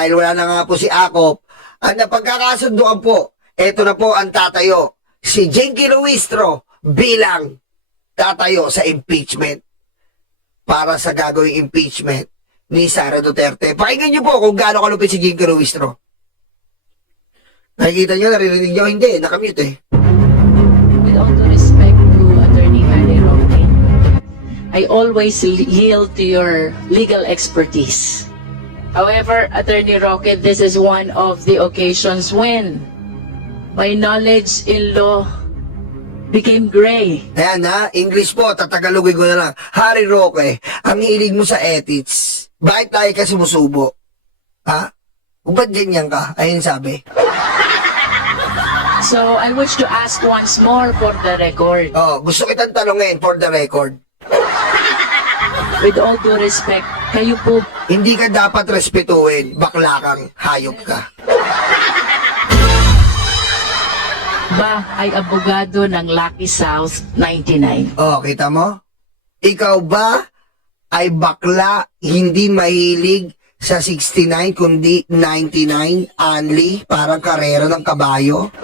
dahil wala na nga po si Akop, ang napagkakasunduan po, eto na po ang tatayo, si Jinky Luistro bilang tatayo sa impeachment para sa gagawing impeachment ni Sara Duterte. Pakinggan niyo po kung gaano kalupit si Jinky Luistro. Nakikita niyo, naririnig niyo, hindi, nakamute eh. With all due respect to Attorney Harry Roque, I always yield to your legal expertise. However, Attorney Roque, this is one of the occasions when my knowledge in law became gray. Ayan ha, English po, tatagalogin ko na lang. Harry Roque, ang hilig mo sa ethics, bakit tayo ka sumusubo? Ha? O ba't ganyan ka? Ayun sabi. So, I wish to ask once more for the record. Oh, gusto kitang tanongin for the record. With all due respect, kayo po Hindi ka dapat respetuhin, bakla kang hayop ka. ba ay abogado ng Lucky South 99? Oh, kita mo? Ikaw ba ay bakla, hindi mahilig sa 69 kundi 99 only, parang karera ng kabayo?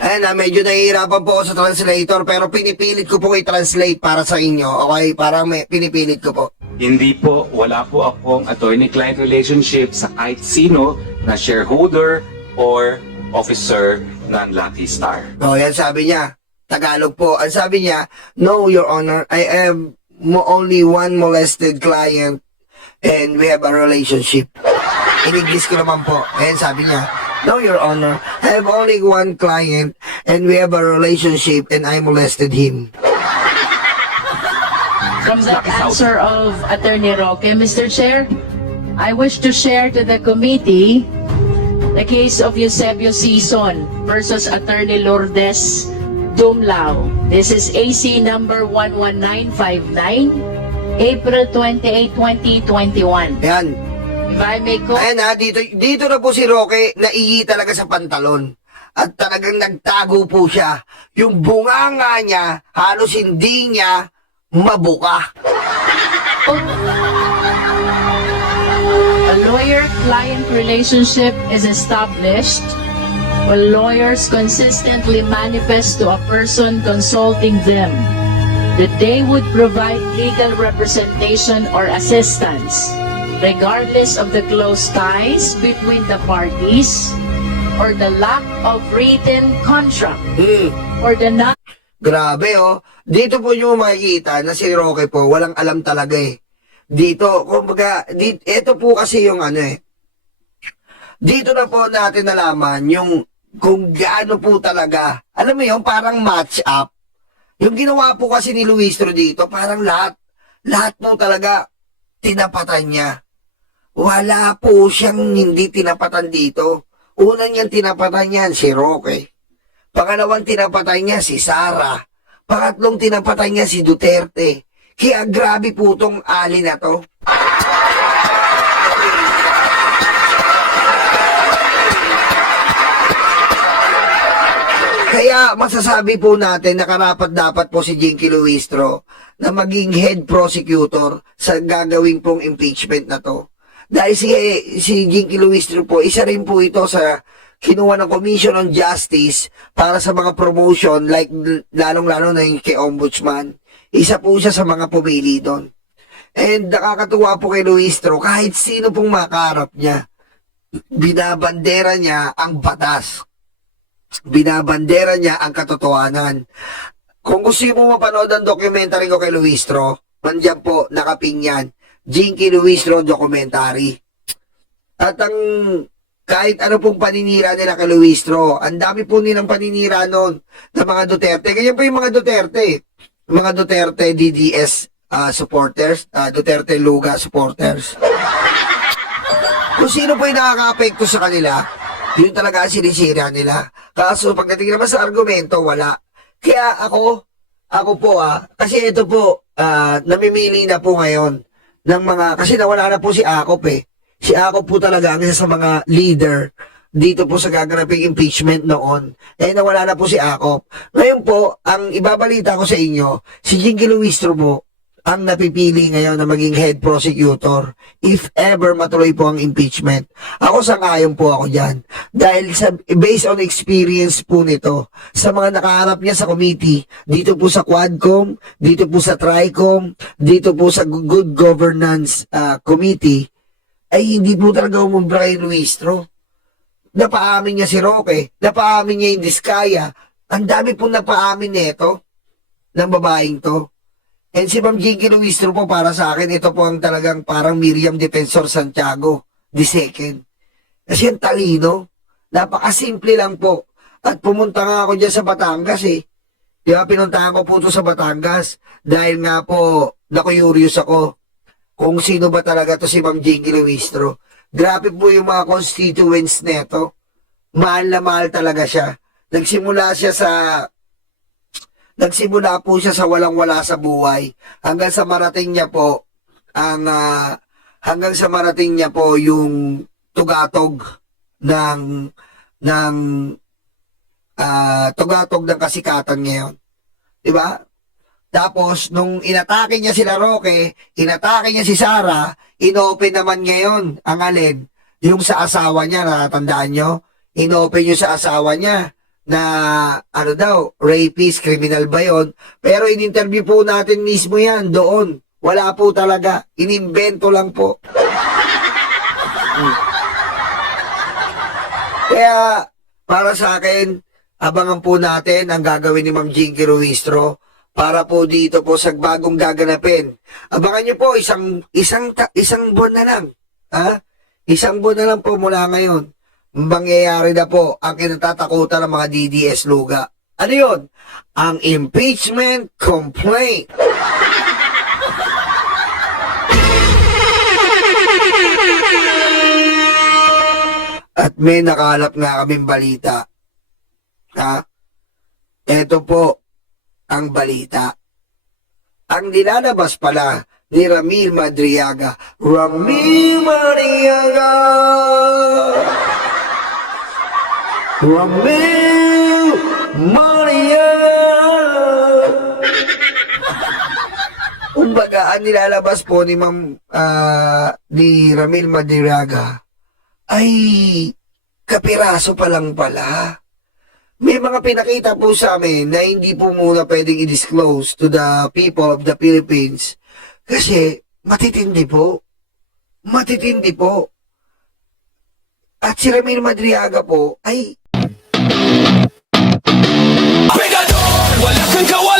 Ayan na, medyo nahihirapan po ako sa translator pero pinipilit ko po i-translate para sa inyo. Okay? Parang pinipilit ko po. Hindi po, wala po akong attorney-client relationship sa kahit sino na shareholder or officer ng Lucky Star. O, yan sabi niya. Tagalog po. Ang sabi niya, no, Your Honor, I am only one molested client and we have a relationship. In English ko naman po. Ayan sabi niya, no, Your Honor, I have only one client and we have a relationship and I molested him. From that answer of Attorney Roque, Mr. Chair, I wish to share to the committee the case of Eusebio Sison versus Attorney Lourdes Dumlao. This is AC number 11959, April 28, 2021. Ayan. If I may go, Ayan ha, dito na po si Roque, naiyi talaga sa pantalon. At talagang nagtago po siya. Yung bunganga niya, halos hindi niya mabuka. a lawyer-client relationship is established when lawyers consistently manifest to a person consulting them that they would provide legal representation or assistance, regardless of the close ties between the parties or the lack of written contract or the non- Grabe oh. Dito po nyo makikita na si Roque po, walang alam talaga eh. Dito, kumbaga, ito po kasi yung ano eh. Dito na po natin nalaman yung kung gaano po talaga, alam mo yun, parang match up. Yung ginawa po kasi ni Luistro dito, parang lahat po talaga tinapatan niya. Wala po siyang hindi tinapatan dito. Unang niyang tinapatan niyan, si Roque. Pangalawang tinapatan niya, si Sara. Pangatlong tinapatan niya, si Duterte. Kaya grabe po tong ali na to. Kaya masasabi po natin na karapat-dapat po si Jinky Luistro na maging head prosecutor sa gagawin pong impeachment na to. Dahil si Jinky Luistro po, isa rin po ito sa kinuha ng Commission on Justice para sa mga promotion, like lalong-lalo na yung kay Ombudsman. Isa po siya sa mga pumili doon. And nakakatuwa po kay Luistro, kahit sino pong makaharap niya, binabandera niya ang batas. Binabandera niya ang katotohanan. Kung gusto mo mapanood ang documentary ko kay Luistro, nandiyan po, nakaping yan. Jinky Luistro documentary. At ang kahit ano pong paninira nila kay Luistro, ang dami po nilang paninira noon ng mga Duterte. Ganyan po yung mga Duterte. Mga Duterte, DDS, supporters, Duterte Luga supporters. Kung sino po yung nakaka-apekto sa kanila, yun talaga ang sinisira nila. Kaso pagdating naman sa argumento, wala. Kaya ako po kasi ito po, namimili na po ngayon ng mga, kasi nawala na po si Akop eh. Si Akop po talaga ang isa sa mga leader dito po sa gaganaping impeachment noon. Nawala na po si Akop. Ngayon po, ang ibabalita ko sa inyo, si Jinky Luistro po, ang napipili ngayon na maging head prosecutor if ever matuloy po ang impeachment. Ako sangayon po ako dyan. Dahil based on experience po nito, sa mga nakaharap niya sa committee, dito po sa Quadcom, dito po sa Tricom, dito po sa Good Governance Committee, ay hindi po talaga umumbra kay Luistro. Napaamin niya si Roque, napaamin niya yung Diskaya, ang dami pong napaamin nito ng babaeng to. And si Ma'am Jinky Luistro po para sa akin, ito po ang talagang parang Miriam Defensor Santiago II. Kasi ang talino, napakasimple lang po. At pumunta nga ako dyan sa Batangas eh. Di ba, pinuntahan ko po ito sa Batangas dahil nga po, na-curious ako kung sino ba talaga to si Ma'am Jinky Luistro. Grabe po yung mga constituents neto. Mahal na mahal talaga siya. Nagsimula po siya sa walang-wala sa buhay hanggang sa marating niya po yung tugatog ng tugatog ng kasikatan ngayon. 'Di ba? Tapos nung inatake niya sila Roque, inatake niya si Sara, inopen naman ngayon ang alin, yung sa asawa niya, natatandaan nyo? Inopen yung sa asawa niya na ano daw, rapist, criminal ba yun? Pero in-interview po natin mismo yan doon. Wala po talaga. Inimbento lang po. Kaya, para sa akin, abangan po natin ang gagawin ni Ma'am Jinky Luistro para po dito po sa bagong gaganapin. Abangan nyo po, isang buwan na lang. Isang buwan na lang po mula ngayon. Mangyayari na po ang kinatatakutan ng mga DDS Luga. Ano yun? Ang impeachment complaint. At may nakalap nga kaming balita. Ito po ang balita. Ang nilalabas pala ni Ramil Madriaga. Ramil Madriaga! Ramil Madriaga! Kumbaga, ang nilalabas po ni ni Ramil Madriaga ay kapiraso pa lang pala. May mga pinakita po sa amin na hindi po muna pwedeng i-disclose to the people of the Philippines kasi matitindi po. Matitindi po. At si Ramil Madriaga po ay Pegador, wala kang kawalan.